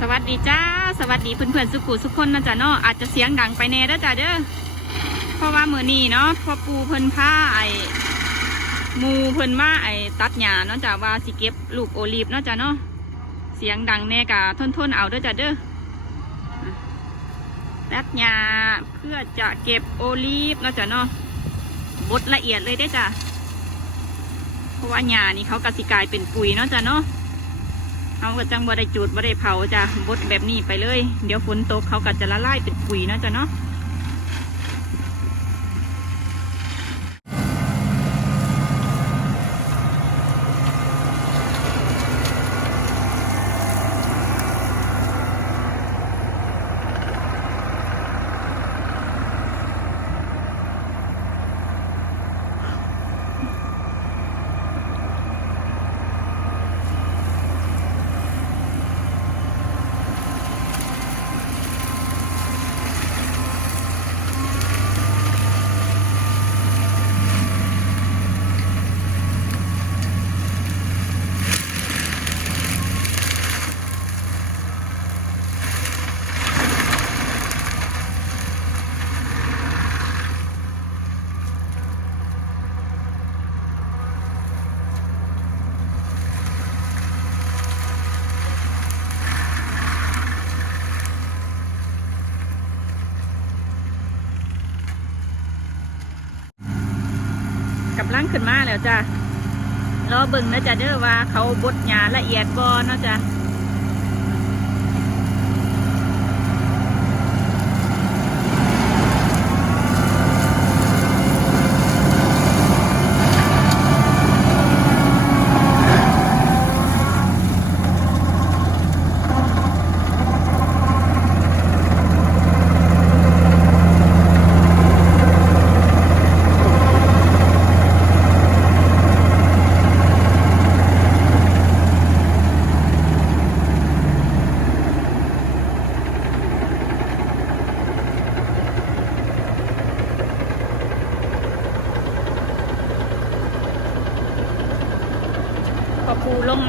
สวัสดีจ้า สวัสดีเพื่อนๆสุขุสุขคนนะจ๊ะเนาะอาจจะเสียงดังไปแน่ด้จ้ะเด้อเพราะว่ามือนี้เนาะพ่อปูเพิ่นผ้าไอ้มูเพิ่นมาไอ้ตัดหญ้าเนาะจ้ะว่าสิเก็บลูกโอลีฟเนาะจ้ะเนาะเสียงดังแน่กะทนทนๆเอาด้จ้ะเด้อตัดหญ้าเพื่อจะเก็บโอลีฟเนาะจ้ะเนาะบดละเอียดเลยได้จ้ะเพราะว่าหญ้านี่เขากสิกลายเป็นปุ๋ยเนาะจ้ะเนาะ เขาก็จังบ่ได้จุดบ่ได้เผาจ้ะบดแบบนี้ไปเลย เดี๋ยวฝนตกเขาก็จะละลายเป็นปุ๋ยเนาะจ้ะเนาะำลังขึ้นมาแล้วจ้ะรอเบิ่งนะจ้ะเด้อว่าเขาบดหยาละเอียดบอเนาะจ้ะ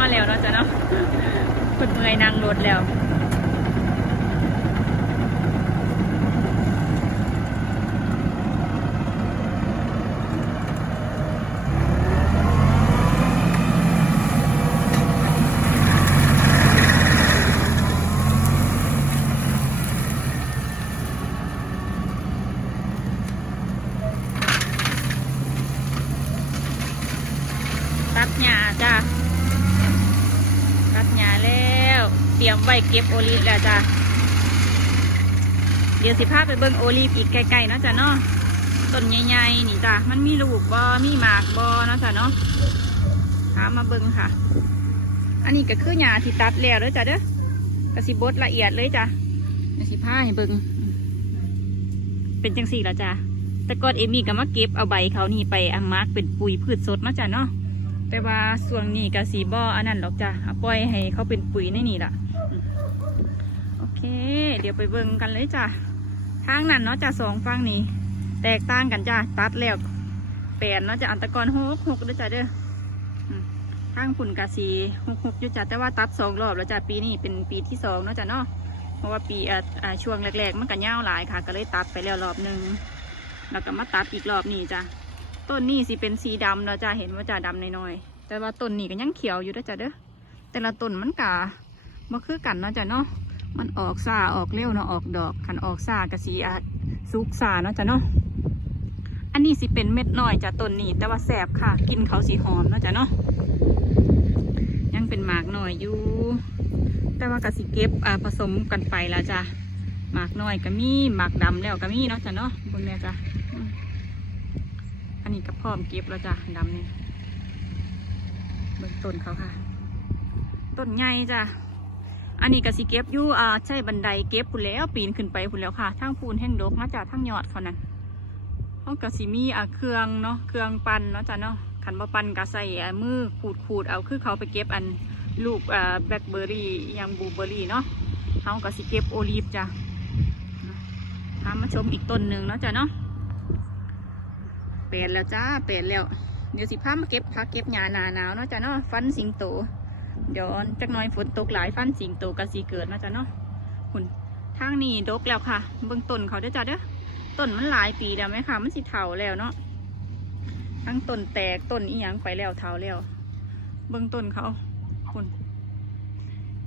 มาแล้วเนาะจ้ะเนาะคุณเมื่อยนั่งรถแล้ว ตัดหญ้าจ้ะ ตัดหญ้าแล้ว เตรียมไว้เก็บโอลีฟแล้วจ้ะเดี๋ยวสิพาไปเบิ่งโอลีฟอีกไกลๆเนาะจ้ะเนาะต้นใหญ่ๆนี่จ้ะมันมีลูกบอมีหมากบอเนาะจ้ะเนาะหามาเบิ่งค่ะ อันนี้ก็คือหญ้าที่ตัดแล้วเด้อจ้ะเด้อกระสิบดละเอียดเลยจ้ะเดี๋ยวสิพาให้เบิ่งเป็นจังสี่ละจ้ะแต่ก่อนเอมี่ก็มาเก็บเอาใบเขานี่ไปอามาร์กเป็นปุ๋ยพืชสดนะจ้ะเนาะแต่ว่าส่วนนี้กับสีบออันนั้นหรอกจ้ะเอาปล่อยให้เขาเป็นปุ๋ยในนี่ล่ะ เค เดี๋ยวไปเบิ่งกันเลยจ้ะทางนั้นเนาะจ้ะสองฝั่งนี้ แตกต่างกันจ้ะตัดแล้วแปนเนาะจ้ะอันตะกอนหกหกด้อจ้ะเด้ออืมทางขุนกะสีหกหกอยู่จ้ะแต่ว่าตัดสองรอบแล้วจ้ะปีนี้เป็นปีที่สองเนาะจ้ะเนาะเพราะว่าปีอ่าช่วงแรกๆมันก็ยาวหลายค่ะ ก็เลยตัดไปแล้วรอบหนึ่งแล้วก็มาตัดอีกรอบนี้จ้ะต้นนี้สิเป็นสีดำเราจะเห็นว่าจะดำน้อยๆแต่ว่าต้นนี้ก็ยังเขียวอยู่ด้อจ้ะเด้อแต่ละต้นมันกะมาคือกันเนาะจ้ะเนาะ มันออกซาออกเร็วเนาะออกดอกขันออกซากระสีสุกซาเนาะจ้ะเนาะอันนี้สิเป็นเม็ดน้อยจ้ะต้นนี้ แต่ว่าแสบค่ะ กินเขาสีหอมเนาะจ้ะเนาะยังเป็นหมากหน่อยอยู่ แต่ว่ากระสิเก็บอ่าผสมกันไปแล้วจ้ะหมากน้อยก็มีหมากดำแล้วก็มีเนาะจ้ะเนาะบนแม่ยจ้ะอันนี้ก็พร้อมเก็บแล้วจ้ะดำนี่เบิ่งต้นเขาค่ะ ต้นใหญ่จ้ะ อันนี้ก็สิเก็บอยู่อ่าใช่บันไดเก็บพุ่นแล้วปีนขึ้นไปพุ่นแล้วค่ะทั้งพูนแห้งดกมาจากทั้งยอดเขานั่นเขาก็สิมีอ่าเครื่องเนาะเครื่องปั่นเนาะจ้ะเนาะขันบ่ปั่นก็ใส่มือขูดขูดเอาคือเขาไปเก็บอันลูกอ่าแบล็คเบอร์รี่ยังบลูเบอร์รี่เนาะเขาก็สิเก็บโอลีฟจ้ะพามาชมอีกต้นหนึ่งเนาะจ้ะเนาะเปลี่ยนแล้วจ้าเปลี่ยนแล้วเดี๋ยวสิพามาเก็บพักเก็บหญ้าหนาหนาวเนาะจ้ะเนาะฟันสิงโต เดี๋ยวจักหน้อยฝนตกหลายฟันสิงโตกระสีเกิดเนาะจ้ะเนาะคุณทางนี้ดกแล้วค่ะ เบื้องต้นเขาเด้อจ้ะเด้อต้นมันหลายปีแล้วไหมค่ะ มันสิเถาแล้วเนาะทั้งต้นแตกต้นอีหยังไปแล้วเถาแล้ว เบื้องต้นเขาคุณ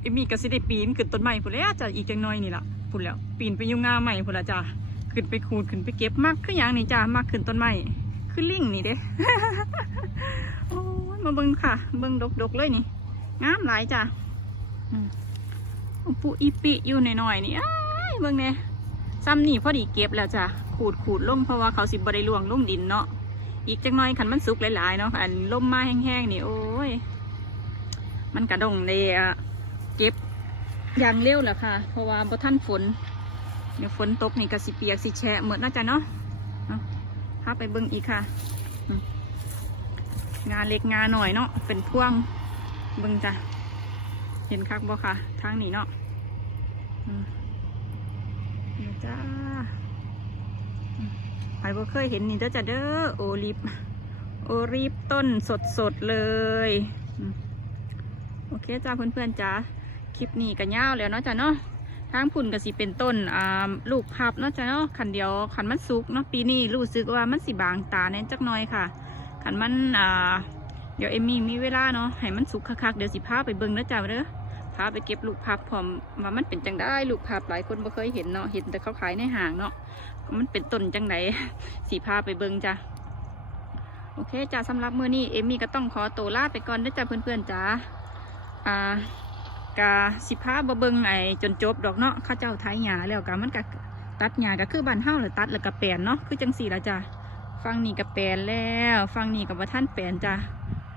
เอมี่ก็สิได้ปีนขึ้นต้นไม้พุ่นแล้วจ้ะอีกจังน้อยนี่ละพุ่นแล้ว ปีนไปยุ่งงาใหม่พุ่นละจ้ะขึ้นไปขูดขึ้นไปเก็บมากขึ้นอย่างนี่จ้ะมากขึ้นต้นไม้ขึ้นลิงนี่เด้โอ้ยมาเบิ่งค่ะ เบิ่งดกๆเลยนี่ งามหลายจ้ะอืมปุอีปิอยู่หน่อยๆนี่อ้ายเบิ่งเนี่ยซ้ำนี่พอดีเก็บแล้วจ้ะ ขูดขูดลงเพราะว่าเขาสิบ่ได้ลวงลงดินเนาะ อีกจักหน่อยขันมันสุกหลายๆเนาะอันล่มมาแห้งๆนี่โอ้ย มันกระดงเลยอะเก็บอย่างเร็วแหละค่ะ เพราะว่าบ่ท่านฝนเดี๋ยวฝนตกนี่ก็สิเปียกสิแฉะเหมือนน่าจะเนาะเอาพาไปเบิ่งอีกค่ะ งานเล็กงานหน่อยเนาะเป็นพ่วง เบิ่งจ้ะ เห็นคักบ่ค่ะทางนี้เนาะนี่จ้าใครบ่เคยเห็นนี่เด้อจ้ะเด้อโอลิฟโอลิฟต้นสดๆเลย โอเคจ้าเพื่อนๆจ้าคลิปนี้กันยาวแล้วเนาะจ้ะเนาะทางพุ่นก็สิเป็นต้นอ่าลูกพับเนาะจ้ะเนาะขันเดียวขันมันสุกเนาะปีนี้รู้สึกว่ามันสิบางตาแน่นจักน่อยค่ะขันมันอ่า เดี๋ยวเอมมี่มีเวลาเนาะให้มันสุกคักๆเดี๋ยวสิพาไปเบิ่งนะจ้าเด้อพาไปเก็บลูกพับพร้อมว่ามันเป็นจังได้ลูกพับหลายคนบ่เคยเห็นเนาะเห็นแต่เขาขายในห้างเนาะมันเป็นต้นจังไดสิพาไปเบิ่งจ้าโอเคจ้าสำหรับมื้อนี้เอมมี่ก็ต้องขอตัวลาไปก่อนเด้อจ้าเพื่อนๆจ้าอ่ากาสิพาบ่เบิ่งไอ้จนจบดอกเนาะข้าเจ้าไทยหญ้าแล้วกะมันก็ตัดหญ้าก็คือบานเฮาหรือตัดแล้วก็แปลนเนาะคือจังสี่ละจ้าฟังนี่ก็แปลนแล้ว ฟังนี่ก็บ่ทันแปลนจ้า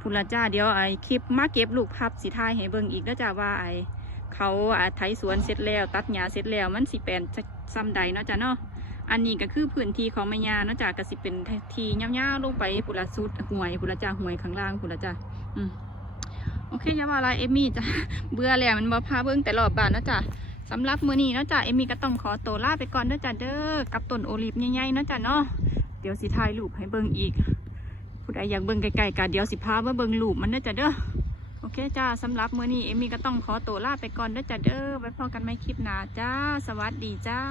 พูนละจ้าเดี๋ยวไอคลิปมาเก็บลูกพับสีทายให้เบิ่งอีกแล้วจ้าว่าไอเขาอ่าไถสวนเสร็จแล้ว ตัดหญ้าเสร็จแล้ว มันสิเป็นซ้ำใดเนาะจ้าเนาะอันนี้ก็คือพื้นที่ของแม่ยาเนาะจ้าก็สิเป็นทียาวๆลงไปปุระสุดห่วยปุระจ้าห่วยข้างล่างปุระจ้าอืมโอเคอย่าว่าอะไรเอมี่จ้าเบื่อแล้วมันบ่พาเบิ่งแต่รอบบ้านเนาะจ้าสำหรับมือนี้เนาะจ้าเอมี่ก็ต้องขอตัวลาไปก่อนเด้อจ้าเด้อกับต้นโอลิฟใหญ่ๆเนาะจ้าเนาะเดี๋ยวสิถ่ายรูปให้เบิ่งอีก ผู้ใดอยากเบิ่งไกลๆกันเดี๋ยวสิพาเมื่อเบิ่งลูปมันเด้อจ้ะเด้อโอเคจ้าสำหรับมื้อนี้เอมมี่ก็ต้องขอตัวลาไปก่อนเด้อจ้ะเด้อไว้พบกันใหม่คลิปหน้าจ้า สวัสดีจ้า